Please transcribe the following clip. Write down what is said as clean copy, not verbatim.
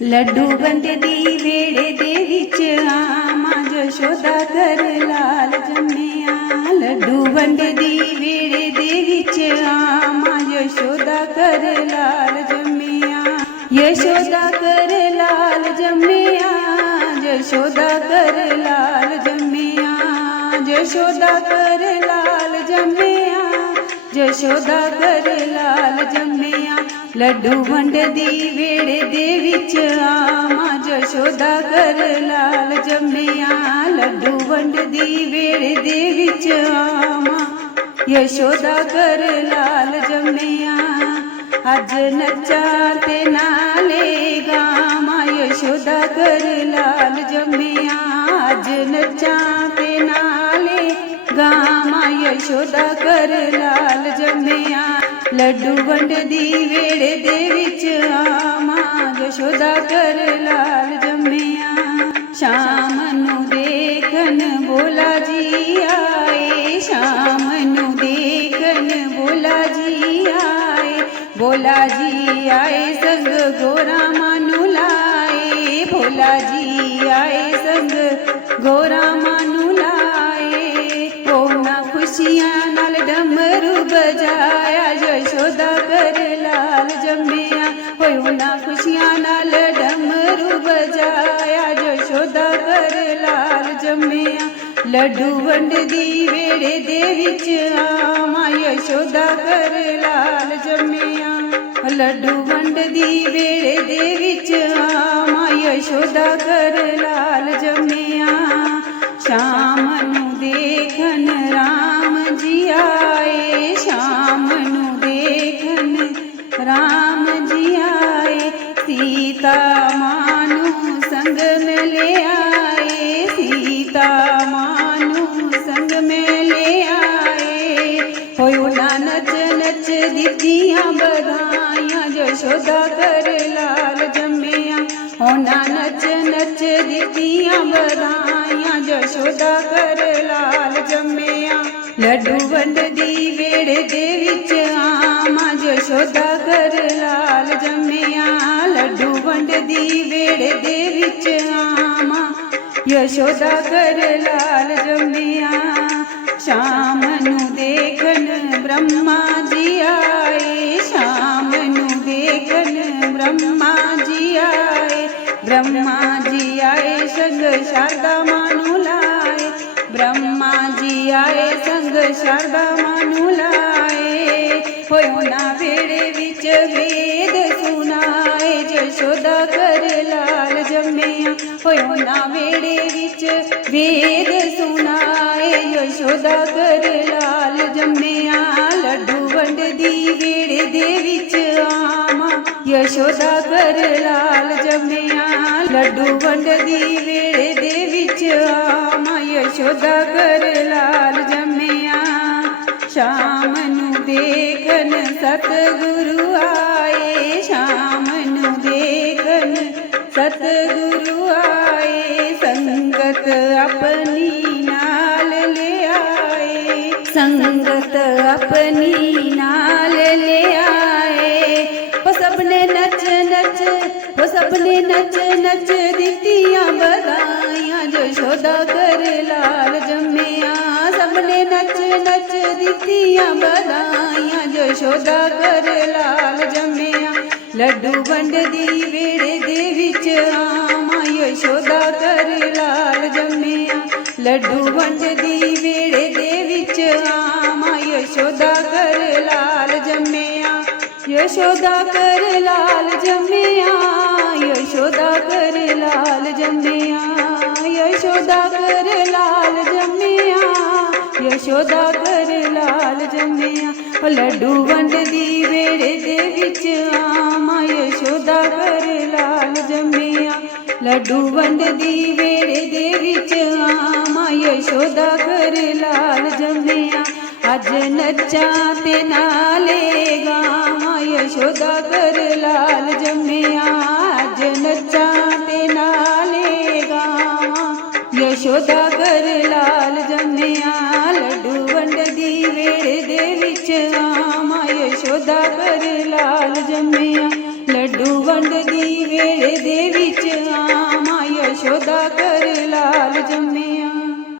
ਲੱਡੂ ਵੰਡਦੀ ਵੇੜੇ ਦੇ ਵਿੱਚ ਮਾਂ ਯਸ਼ੋਦਾ ਕਰ ਲਾਲ ਜੰਮਿਆ। ਲੱਡੂ ਵੰਡਦੀ ਵੇੜੇ ਦੇ ਵਿੱਚ ਮਾਂ ਯਸ਼ੋਦਾ ਕਰ ਲਾਲ ਜੰਮਿਆ। ਯਸ਼ੋਦਾ ਕਰ ਲਾਲ ਜੰਮਿਆ, ਯਸ਼ੋਦਾ ਕਰ ਲਾਲ ਜੰਮਿਆ। ਯਸ਼ੋਦਾ ਕਰ ਲਾਲ ਜੰਮਿਆ, ਯਸ਼ੋਦਾ ਕਰ ਲਾਲ ਜੰਮਿਆ। ਲੱਡੂ ਵੰਡਦੀ ਵੇੜੇ ਦੇ ਵਿੱਚ ਮਾਂ ਯਸ਼ੋਦਾ ਕਰ ਲਾਲ ਜੰਮਿਆ। ਲੱਡੂ ਵੰਡਦੀ ਵੇੜੇ ਦੇ ਵਿੱਚ ਮਾਂ ਯਸ਼ੋਦਾ ਕਰ ਲਾਲ ਜੰਮਿਆ। ਅੱਜ ਨੱਚਾਂ ਤੇ ਨਾਲੇ ਗਾਵਾਂ ਯਸ਼ੋਦਾ ਕਰ ਲਾਲ ਜੰਮਿਆ। ਅੱਜ ਨੱਚਾਂ ਤੇ ਨਾਲੇ ਗਾਵਾਂ ਯਸ਼ੋਦਾ ਕਰ ਲਾਲ ਜੰਮਿਆ। ਲੱਡੂ ਵੰਡਦੀ ਵੇੜੇ ਦੇ ਵਿੱਚ ਮਾਂ ਯਸ਼ੋਦਾ ਕਰ ਲਾਲ ਜੰਮਿਆ। ਸ਼ਾਮ ਨੂੰ ਦੇਖਣ ਭੋਲਾ ਜੀ ਆਏ, ਸ਼ਾਮ ਨੂੰ ਦੇਖਣ ਭੋਲਾ ਜੀ ਆਏ। ਭੋਲਾ ਜੀ ਆਏ ਸੰਗ ਗੋਰਾ ਮਾਨੂੰ ਲਾਏ, ਭੋਲਾ ਜੀ ਆਏ ਸੰਗ ਗੋਰਾ ਮਾਨੂੰ ਲਾਏ। ਉਹਨਾਂ ਖੁਸ਼ੀਆਂ ਨਾਲ ਡਮਰੂ ਬਜਾਇਆ ਯਸ਼ੋਦਾ ਕਰ ਲਾਲ ਜੰਮਿਆ। ਹੋਏ ਉਹਨਾਂ ਖੁਸ਼ੀਆਂ ਨਾਲ ਡਮਰੂ ਬਜਾਇਆ ਯਸ਼ੋਦਾ ਕਰ ਲਾਲ ਜੰਮਿਆ। ਲੱਡੂ ਵੰਡਦੀ ਵੇੜੇ ਦੇ ਵਿੱਚ ਮਾਂ ਯਸ਼ੋਦਾ ਕਰ ਲਾਲ ਜੰਮਿਆ। ਲੱਡੂ ਵੰਡਦੀ ਵੇੜੇ ਦੇ ਵਿੱਚ ਮਾਂ ਯਸ਼ੋਦਾ ਕਰ ਲਾਲ ਜੰਮਿਆ। ਸ਼ਾਮ ਨੂੰ ਦੇਖਣ ਰਾਮ ਜੀ ਆਏ, ਸ਼ਾਮ ਨੂੰ ਦੇਖਣ ਰਾਮ ਜੀ ਆਏ। ਸੀਤਾ ਮਾਂ ਨੂੰ ਸੰਗ ਮਿਲੇ ਆਏ, ਸੀਤਾ ਮਾਂ ਨੂੰ ਸੰਗ ਮਿਲੇ ਆਏ। ਹੋਏ ਉਹਨਾਂ ਨੱਚ ਨੱਚ ਦਿੱਤੀਆਂ ਬਧਾਈਆਂ ਯਸ਼ੋਦਾ ਕਰ ਲਾਲ ਜੰਮਿਆ। ਉਹਨਾਂ ਨੱਚ ਨੱਚ ਦਿੱਤੀਆਂ ਬਧਾਈਆਂ ਯਸ਼ੋਦਾ ਕਰ ਲਾਲ ਜੰਮਿਆ। ਲੱਡੂ ਵੰਡਦੀ ਵੇੜੇ ਦੇ ਵਿੱਚ ਮਾਂ ਯਸ਼ੋਦਾ ਕਰ ਲਾਲ ਜੰਮਿਆ। ਲੱਡੂ ਵੰਡਦੀ ਵੇੜੇ ਦੇ ਵਿੱਚ ਮਾਂ ਯਸ਼ੋਦਾ ਕਰ ਲਾਲ ਜੰਮਿਆ। ਸ਼ਾਮ ਨੂੰ ਦੇਖਣ ਬ੍ਰਹਮਾ ਜੀ ਆਏ, ਸ਼ਾਮ ਨੂੰ ਦੇਖਣ ਬ੍ਰਹਮਾ ਜੀ ਆਏ। ਬ੍ਰਹਮਾ ਜੀ ਆਏ ਸੰਗ ਸ਼ਾਰਦਾ ਮਾਨੂੰ ਲਾਏ, ਬ੍ਰਹਮਾ ਜੀ ਆਏ ਸੰਗ ਸ਼ਾਰਦਾ ਮਾਨੂੰ ਲਾਏ। ਹੋਏ ਉਹਨਾਂ ਵੇੜੇ ਵਿੱਚ ਵੇਦ ਸੁਣਾਏ ਯਸ਼ੋਦਾ ਕਰ ਲਾਲ ਜੰਮਿਆ। ਹੋਏ ਉਹਨਾਂ ਵੇੜੇ ਵਿੱਚ ਵੇਦ ਸੁਣਾਏ ਯਸ਼ੋਦਾ ਕਰ ਲਾਲ ਜੰਮਿਆ। ਲੱਡੂ ਵੰਡਦੀ ਵੇੜੇ ਦੇ ਵਿੱਚ ਮਾਂ ਯਸ਼ੋਦਾ ਕਰ ਲਾਲ ਜੰਮਿਆ। ਲੱਡੂ ਵੰਡਦੀ ਵੇੜੇ ਦੇ ਵਿੱਚ ਮਾਂ ਯਸ਼ੋਦਾ ਕਰ ਲਾਲ ਜੰਮਿਆ। ਸ਼ਾਮ ਨੂੰ ਦੇਖਣ ਸਤਿਗੁਰੂ ਆਏ, ਸ਼ਾਮ ਨੂੰ ਦੇਖਣ ਸਤਿਗੁਰੂ ਆਏ। ਸੰਗਤ ਆਪਣੀ ਨਾਲ ਲਿਆਏ, ਸੰਗਤ ਆਪਣੀ ਨਾਲ ਲਿਆਏ। ਉਹ ਸਭ ਨੇ ਨੱਚ ਨੱਚ, ਉਹ ਸਭ ਨੇ ਨੱਚ ਨੱਚ ਦਿੱਤੀਆਂ ਬਧਾਈਆਂ ਯਸ਼ੋਦਾ ਕਰ ਲਾਲ ਜੰਮਿਆ। ਸਭ ਨੇ ਨੱਚ ਨੱਚ ਦਿੱਤੀਆਂ ਬਧਾਈਆਂ ਯਸ਼ੋਦਾ ਕਰ ਲਾਲ ਜੰਮਿਆ। ਲੱਡੂ ਵੰਡਦੀ ਵੇੜੇ ਦੇ ਵਿੱਚ ਮਾਂ ਯਸ਼ੋਦਾ ਕਰ ਲਾਲ ਜੰਮਿਆ। ਲੱਡੂ ਵੰਡਦੀ ਵੇੜੇ ਦੇ ਵਿੱਚ ਮਾਂ ਯਸ਼ੋਦਾ ਕਰ ਲਾਲ ਜੰਮਿਆ। ਯਸ਼ੋਦਾ ਕਰ ਲਾਲ ਜੰਮਿਆ, ਯਸ਼ੋਦਾ ਕਰ ਲਾਲ ਜੰਮਿਆ। ਯਸ਼ੋਦਾ ਕਰ ਲਾਲ ਜੰਮਿਆ, ਯਸ਼ੋਦਾ ਕਰ ਲਾਲ ਜੰਮਿਆ। ਲੱਡੂ ਵੰਡਦੀ ਵੇੜੇ ਦੇ ਵਿੱਚ ਮਾਂ ਯਸ਼ੋਦਾ ਕਰ ਲਾਲ ਜੰਮਿਆ। ਲੱਡੂ ਵੰਡਦੀ ਵੇੜੇ ਦੇ ਵਿੱਚ ਮਾਂ ਯਸ਼ੋਦਾ ਕਰ ਲਾਲ ਜੰਮਿਆ। ਅੱਜ ਨੱਚਾਂ ਤੇ ਨਾਲੇ ਗਾਵਾਂ ਯਸ਼ੋਦਾ ਕਰ ਲਾਲ ਜੰਮਿਆ। ਅੱਜ ਨੱਚਾਂ ਤੇ ਨਾਲੇ ਗਾਵਾਂ ਯਸ਼ੋਦਾ ਕਰ ਲਾਲ ਜੰਮਿਆ। ਲੱਡੂ ਵੰਡਦੀ ਵੇੜੇ ਦੇ ਵਿੱਚ ਮਾਂ ਯਸ਼ੋਦਾ ਕਰ ਲਾਲ ਜੰਮਿਆ। ਲੱਡੂ ਵੰਡਦੀ ਵੇਲੇ ਦੇ ਵਿੱਚ ਆ ਮਾਂ ਯਸ਼ੋਦਾ ਕਰ ਲਾਲ ਜੰਮਿਆ